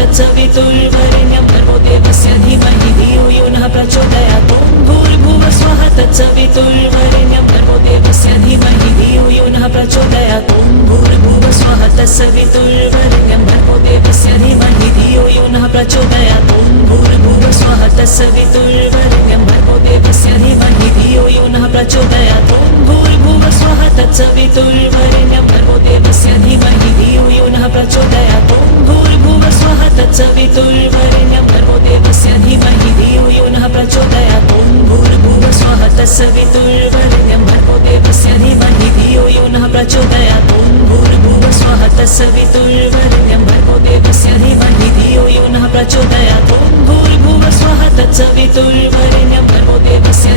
तत्सवितुर्वरेण्यं भर्गो देवस्य धीमहि धियो यो नः प्रचोदयात् ॐ भूर्भुवः स्वः तत्सवितुर्वरेण्यं भर्गो देवस्य धीमहि धियो यो नः प्रचोदयात् ॐ भूर्भुवः स्वः तत्सवितुर्वरेण्यं भर्गो देवस्य धीमहि धियो यो नः प्रचोदयात् ॐ भूर्भुवः स्वः तत्सवितुर्वरेण्यं भर्गो देवस्य धीमहि धियो यो नः प्रचोदयात् ॐ भूर्भुवः स्वः तत्सवितुर्वरेण्यं भर्गो देवस्य धीमहि धियो यो नः प्रचोदयात् ॐ भूर्भुवः स्वः तत्सवितुर्वरेण्यं भर्गो देवस्य धीमहि धियो यो नः प्रचोदयात् ॐ भूर्भुवः स्वः तत्सवितुर्वरेण्यं भर्गो देवस्य धीमहि धियो यो नः प्रचोदयात् ॐ भूर्भुवः स्वः तत्सवितुर्वरेण्यं भर्गो देवस्य धीमहि धियो यो नः प्रचोदयात् ॐ भूर्भुवः स्वः तत्सवितुर्वरेण्यं भर्गो देवस्य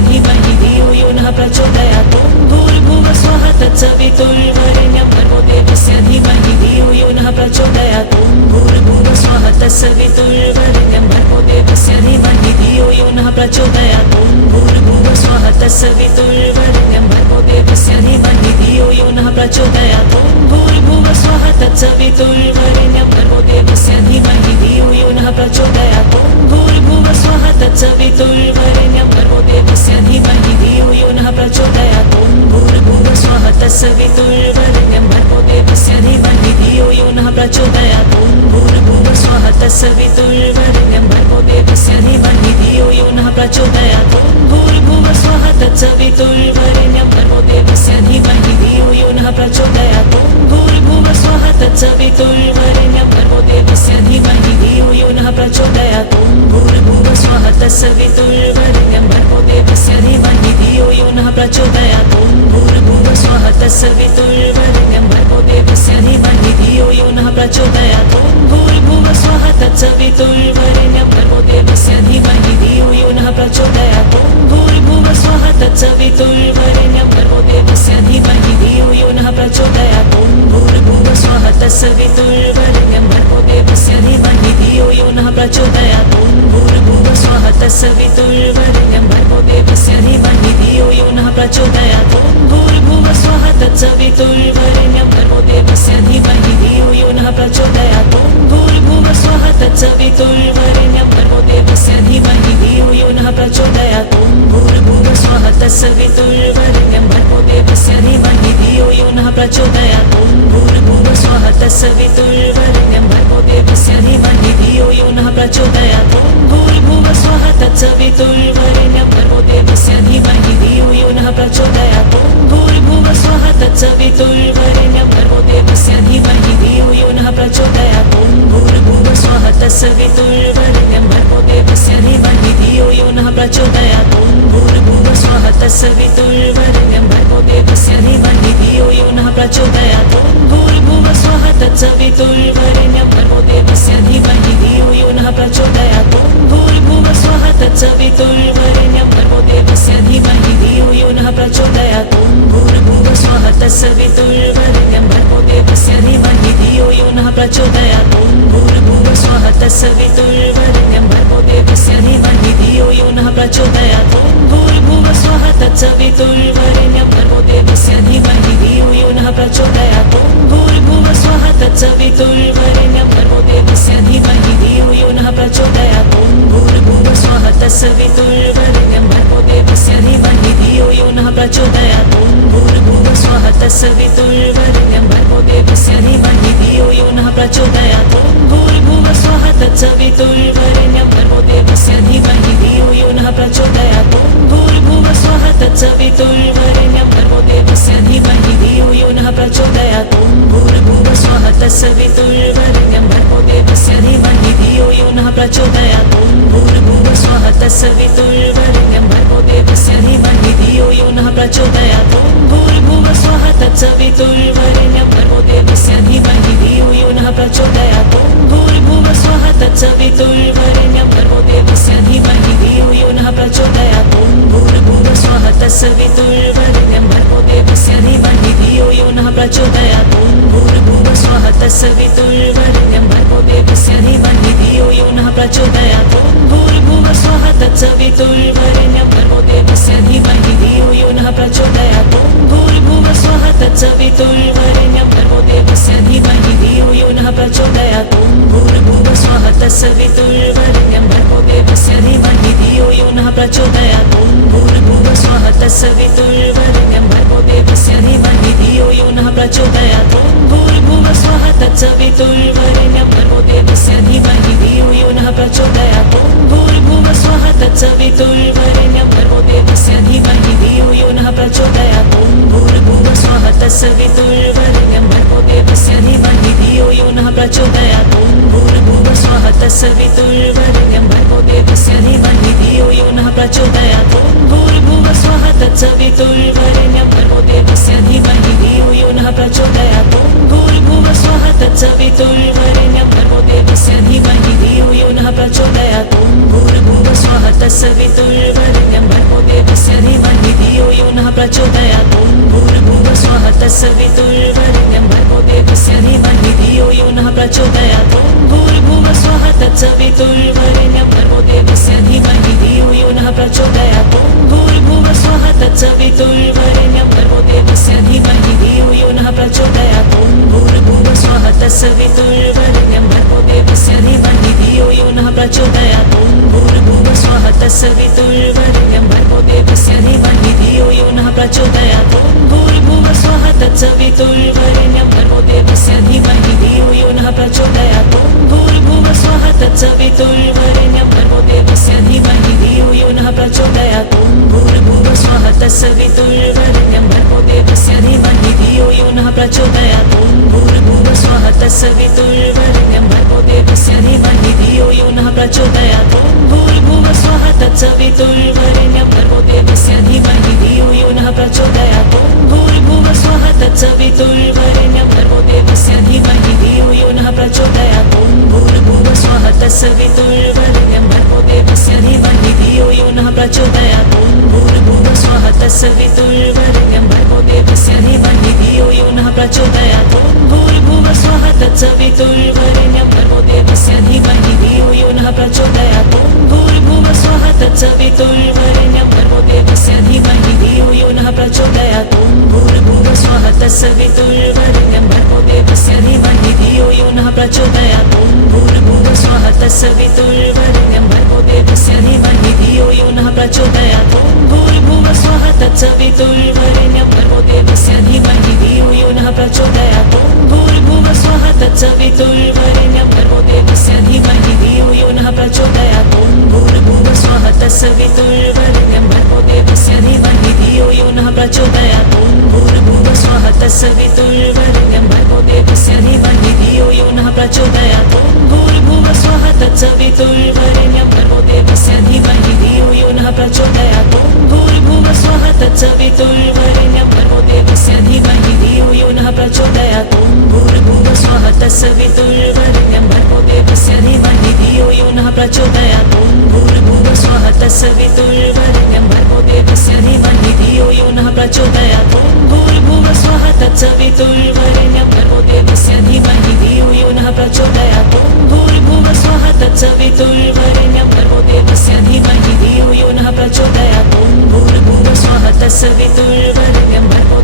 धीमहि धियो यो नः प्रचोदयात् ॐ भूर्भुवः स्वः तत्सवितुर्वरेण्यं भर्गो देवस्य धीमहि धियो यो नः प्रचोदयात् ॐ भूर्भुवः स्वः तत्सवितुर्वरेण्यं भर्गो देवस्य धीमहि धियो यो नः प्रचोदयात् ॐ भूर्भुवः स्वः तत्सवितुर्वरेण्यं भर्गो देवस्य धीमहि धियो यो नः प्रचोदयात् ॐ भूर्भुवः स्वः तत्सवितुर्वरेण्यं भर्गो देवस्य धीमहि धियो यो नः प्रचोदयात् ॐ भूर्भुवः स्वः तत्सवितुर्वरेण्यं भर्गो देवस्य धीमहि धियो यो नः प्रचोदयात् ॐ भूर्भुवः स्वः तत्सवितुर्वरेण्यं भर्गो देवस्य धीमहि धियो यो नः प्रचोदयात् ॐ भूर्भुवः स्वः तत्सवितुर्वरेण्यं भर्गो देवस्य धीमहि धियो यो नः प्रचोदयात् ॐ भूर्भुवः स्वः तत्सवितुर्वरेण्यं भर्गो देवस्य धीमहि धियो यो नः प्रचोदयात् ॐ भूर्भुवः स्वः तत्सवितुर्वरेण्यं भर्गो देवस्य धीमहि धियो यो नः प्रचोदयात् ॐ भूर्भुवः स्वः तत्सवितुर्वरेण्यं भर्गो देवस्य धीमहि धियो यो नः प्रचोदयात् ॐ भूर्भुवः स्वः तत्सवितुर्वरेण्यं भर्गो देवस्य धीमहि धियो यो नः प्रचोदयात् ॐ भूर्भुवः स्वः तत्सवितुर्वरेण्यं भर्गो देवस्य धीमहि धियो यो नः प्रचोदयात् ॐ भूर्भुवः स्वः तत्सवितुर्वरेण्यं भर्गो देवस्य धीमहि धियो यो नः प्रचोदयात् ॐ भूर्भुवः स्वः तत्सवितुर्वरेण्यं भर्गो देवस्य धीमहि धियो यो नः प्रचोदयात् ॐ भूर्भुवः स्वः तत्सवितुर्वरेण्यं भर्गो देवस्य धीमहि धियो यो नः प्रचोदयात् ॐ भूर्भुवः स्वः तत्सवितुर्वरेण्यं भर्गो देवस्य धीमहि धियो यो नः प्रचोदयात् ॐ भूर्भुवः स्वः तत्सवितुर्वरेण्यं भर्गो देवस्य धीमहि धियो यो नः प्रचोदयात् ॐ भूर्भुवः स्वः तत्सवितुर्वरेण्यं भर्गो देवस्य धीमहि धियो यो नः प्रचोदयात् ॐ भूर्भुवः स्वः तत्सवितुर्वरेण्यं भर्गो देवस्य धीमहि धियो यो नः प्रचोदयात् ॐ भूर्भुवः स्वः तत्सवितुर्वरेण्यं भर्गो देवस्य धीमहि धियो यो नः प्रचोदयात् ॐ भूर्भुवः स्वः तत्सवितुर्वरेण्यं भर्गो देवस्य धीमहि धियो यो नः प्रचोदयात् ॐ भूर्भुवः स्वः तत्सवितुर्वरेण्यं भर्गो देवस्य धीमहि धियो यो नः प्रचोदयात् ॐ भूर्भुवः स्वः तत्सवितुर्वरेण्यं भर्गो देवस्य धीमहि धियो यो नः प्रचोदयात् ॐ भूर्भुवः स्वः तत्सवितुर्वरेण्यं भर्गो देवस्य धीमहि धियो यो नः प्रचोदयात् ॐ भूर्भुवः स्वः तत्सवितुर्वरेण्यं भर्गो देवस्य धीमहि धियो यो नः प्रचोदयात् ॐ भूर्भुवः स्वः तत्सवितुर्वरेण्यं भर्गो देवस्य धीमहि धियो यो नः प्रचोदयात् ॐ भूर्भुवः स्वः तत्सवितुर्वरेण्यं भर्गो देवस्य धीमहि धियो यो नः प्रचोदयात् ॐ भूर्भुवः स्वः तत्सवितुर्वरेण्यं भर्गो देवस्य धीमहि धियो यो नः प्रचोदयात् ॐ भूर्भुवः स्वः तत्सवितुर्वरेण्यं भर्गो देवस्य धीमहि धियो यो नः प्रचोदयात् ॐ भूर्भुवः स्वः तत्सवितुर्वरेण्यं भर्गो देवस्य धीमहि धियो यो नः प्रचोदयात् ॐ भूर्भुवः स्वः तत्सवितुर्वरेण्यं भर्गो देवस्य धीमहि धियो यो नः प्रचोदयात् ॐ भूर्भुवः स्वः तत्सवितुर्वरेण्यं भर्गो देवस्य धीमहि धियो यो नः प्रचोदयात् ॐ भूर्भुवः स्वः तत्सवितुर्वरेण्यं भर्गो देवस्य धीमहि धियो यो नः प्रचोदयात् ॐ भूर्भुवः स्वः तत्सवितुर्वरेण्यं भर्गो देवस्य धीमहि धियो यो नः प्रचोदयात् ॐ भूर्भुवः स्वः तत्सवितुर्वरेण्यं भर्गो देवस्य धीमहि धियो यो नः प्रचोदयात् ॐ भूर्भुवः स्वः तत्सवितुर्वरेण्यं भर्गो देवस्य धीमहि धियो यो नः प्रचोदयात् ॐ भूर्भुवः स्वः तत्सवितुर्वरेण्यं भर्गो देवस्य धीमहि धियो यो नः प्रचोदयात् ॐ भूर्भुवः स्वः तत्सवितुर्वरेण्यं भर्गो देवस्य धीमहि धियो यो नः प्रचोदयात् ॐ भूर्भुवः स्वः तत्सवितुर्वरेण्यं भर्गो देवस्य धीमहि धियो यो नः प्रचोदयात् ॐ भूर्भुवः स्वः तत्सवितुर्वरेण्यं भर्गो देवस्य धीमहि धियो यो नः प्रचोदयात् ॐ भूर्भुवः स्वः तत्सवितुर्वरेण्यं भर्गो देवस्य धीमहि धियो यो नः प्रचोदयात् ॐ भूर्भुवः स्वः तत्सवितुर्वरेण्यं भर्गो देवस्य धीमहि धियो यो नः प्रचोदयात् ॐ भूर्भुवः स्वः तत्सवितुर्वरेण्यं भर्गो देवस्य धीमहि धियो यो नः प्रचोदयात् ॐ भूर्भुवः स्वः तत्सवितुर्वरेण्यं भर्गो देवस्य धीमहि धियो यो नः प्रचोदयात् ॐ भूर्भुवः स्वः तत्सवितुर्वरेण्यं भर्गो देवस्य धीमहि धियो यो नः प्रचोदयात् ॐ भूर्भुवः स्वः तत्सवितुर्वरेण्यं भर्गो देवस्य धीमहि धियो यो नः प्रचोदयात् ॐ भूर्भुवः स्वः तत्सवितुर्वरेण्यं भर्गो देवस्य धीमहि धियो यो नः प्रचोदयात् ॐ भूर्भुवः स्वः तत्सवितुर्वरेण्यं भर्गो देवस्य धीमहि धियो यो नः प्रचोदयात् ॐ भूर्भुवः स्वः तत्सवितुर्वरेण्यं भर्गो देवस्य धीमहि धियो यो नः प्रचोदयात् ॐ भूर्भुवः स्वः तत्सवितुर्वरेण्यं भर्गो देवस्य धीमहि धियो यो नः प्रचोदयात् ॐ भूर्भुवः स्वः तत्सवितुर्वरेण्यं भर्गो देवस्य धीमहि धियो यो नः प्रचोदयात् ॐ भूर्भुवः स्वः तत्सवितुर्वरेण्यं भर्गो देवस्य धीमहि धियो यो नः प्रचोदयात् ॐ भूर्भुवः स्वः तत्सवितुर्वरेण्यं भर्गो देवस्य धीमहि धियो यो नः प्रचोदयात् ॐ भूर्भुवः स्वः तत्सवितुर्वरेण्यं भर्गो देवस्य धीमहि धियो यो नः प्रचोदयात् ॐ भूर्भुवः स्वः तत्सवितुर्वरेण्यं भर्गो देवस्य धीमहि धियो यो नः प्रचोदयात् ॐ भूर्भुवः स्वः तत्सवितुर्वरेण्यं भर्गो देवस्य धीमहि धियो यो नः प्रचोदयात् ॐ भूर्भुवः स्वः तत्सवितुर्वरेण्यं भर्गो देवस्य धीमहि धियो यो नः प्रचोदयात् ॐ भूर्भुवः स्वः तत्सवितुर्वरेण्यं भर्गो देवस्य धीमहि धियो यो नः प्रचोदयात् ॐ भूर्भुवः स्वः तत्सवितुर्वरेण्यं भर्गो देवस्य धीमहि धियो यो नः प्रचोदयात् ॐ भूर्भुवः स्वः तत्सवितुर्वरेण्यं भर्गो देवस्य धीमहि धियो यो नः प्रचोदयात् ॐ भूर्भुवः स्वः तत्सवितुर्वरेण्यं भर्गो देवस्य धीमहि धियो यो नः प्रचोदयात् ॐ भूर्भुवः स्वः तत्सवितुर्वरेण्यं भर्गो देवस्य धीमहि धियो यो नः प्रचोदयात् ॐ भूर्भुवः स्वः तत्सवितुर्वरेण्यं भर्गो देवस्य धीमहि धियो यो नः प्रचोदयात् ॐ भूर्भुवः स्वः तत्सवितुर्वरेण्यं भर्गो देवस्य धीमहि धियो यो नः प्रचोदयात् ॐ भूर्भुवः स्वः तत्सवितुर्वरेण्यं भर्गो देवस्य धीमहि धियो यो नः प्रचोदयात् ॐ भूर्भुवः स्वः तत्सवितुर्वरेण्यं भर्गो देवस्य धीमहि धियो यो नः प्रचोदयात् ॐ भूर्भुवः स्वः तत्सवितुर्वरेण्यं भर्गो देवस्य धीमहि धियो यो नः प्रचोदयात् ॐ भूर्भुवः स्वः तत्सवितुर्वरेण्यं भर्गो देवस्य धीमहि धियो यो नः प्रचोदयात् ॐ भूर्भुवः स्वः तत्सवितुर्वरेण्यं भर्गो देवस्य धीमहि धियो यो नः प्रचोदयात् ॐ भूर्भुवः स्वः तत्सवितुर्वरेण्यं भर्गो देवस्य धीमहि धियो यो नः प्रचोदयात् ॐ भूर्भुवः स्वः तत्सवितुर्वरेण्यं भर्गो देवस्य धीमहि धियो यो नः प्रचोदयात् ॐ भूर्भुवः स्वः तत्सवितुर्वरेण्यं भर्गो देवस्य धीमहि धियो यो नः प्रचोदयात् ॐ भूर्भुवः स्वः तत्सवितुर्वरेण्यं भर्गो देवस्य धीमहि धियो यो नः प्रचोदयात् ॐ भूर्भुवः स्वः तत्सवितुर्वरेण्यं भर्गो देवस्य धीमहि धियो यो नः प्रचोदयात् ॐ भूर्भुवः स्वः तत्सवितुर्वरेण्यं भर्गो देवस्य धीमहि धियो यो नः प्रचोदयात् ॐ भूर्भुवः स्वः तत्सवितुर्वरेण्यं भर्गो देवस्य धीमहि धियो यो नः प्रचोदयात् ॐ भूर्भुवः स्वः तत्सवितुर्वरेण्यं भर्गो देवस्य धीमहि धियो यो नः प्रचोदयात् ॐ भूर्भुवः स्वः तत्सवितुर्वरेण्यं भर्गो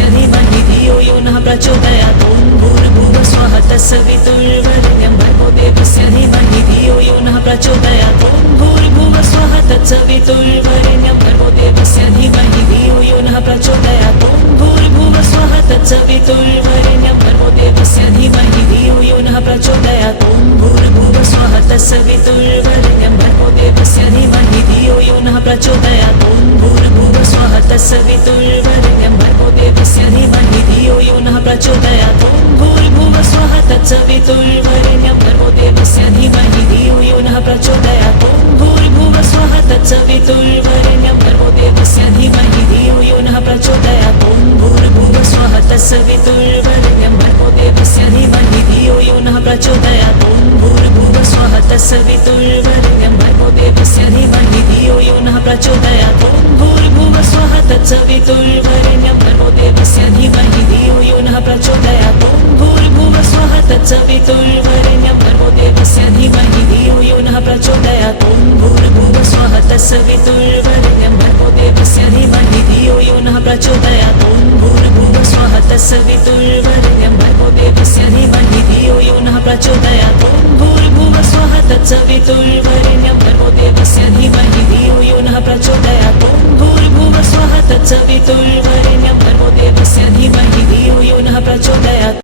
देवस्य धीमहि धियो यो नः प्रचोदयात् ॐ भूर्भुवः स्वः तत्सवितुर्वरेण्यं भर्गो देवस्य धीमहि धियो यो नः प्रचोदयात् ॐ भूर्भुवः स्वः तत्सवितुर्वरेण्यं भर्गो देवस्य धीमहि धियो यो नः प्रचोदयात् ॐ भूर्भुवः स्वः तत्सवितुर्वरेण्यं भर्गो देवस्य धीमहि धियो यो नः प्रचोदयात् ॐ भूर्भुवः स्वः तत्सवितुर्वरेण्यं भर्गो देवस्य धीमहि धियो यो नः प्रचोदयात् ॐ भूर्भुवः स्वः तत्सवितुर्वरेण्यं भर्गो देवस्य धीमहि धियो यो नः प्रचोदयात् ॐ भूर्भुवः स्वः तत्सवितुर्वरेण्यं भर्गो देवस्य धीमहि धियो यो नः प्रचोदयात् ॐ भूर्भुवः स्वः तत्सवितुर्वरेण्यं भर्गो देवस्य धीमहि धियो यो नः प्रचोदयात् ॐ भूर्भुवः स्वः तत्सवितुर्वरेण्यं भर्गो देवस्य धीमहि धियो यो नः प्रचोदयात् ॐ भूर्भुवः स्वः तत्सवितुर्वरेण्यं भर्गो देवस्य धीमहि धियो यो नः प्रचोदयात् ॐ भूर्भुवः स्वः तत्सवितुर्वरेण्यं भर्गो देवस्य धीमहि धियो यो नः प्रचोदयात् ॐ भूर्भुवः स्वः तत्सवितुर्वरेण्यं भर्गो देवस्य धीमहि धियो यो नः प्रचोदयात् ॐ भूर्भुवः स्वः तत्सवितुर्वरेण्यं भर्गो देवस्य धीमहि धियो यो नः प्रचोदयात् ॐ भूर्भुवः स्वः तत्सवितुर्वरेण्यं भर्गो देवस्य धीमहि धियो यो नः प्रचोदयात् ॐ भूर्भुवः स्वः तत्सवितुर्वरेण्यं भर्गो देवस्य धीमहि धियो यो नः प्रचोदयात् ॐ भूर्भुवः स्वः तत्सवितुर्वरेण्यं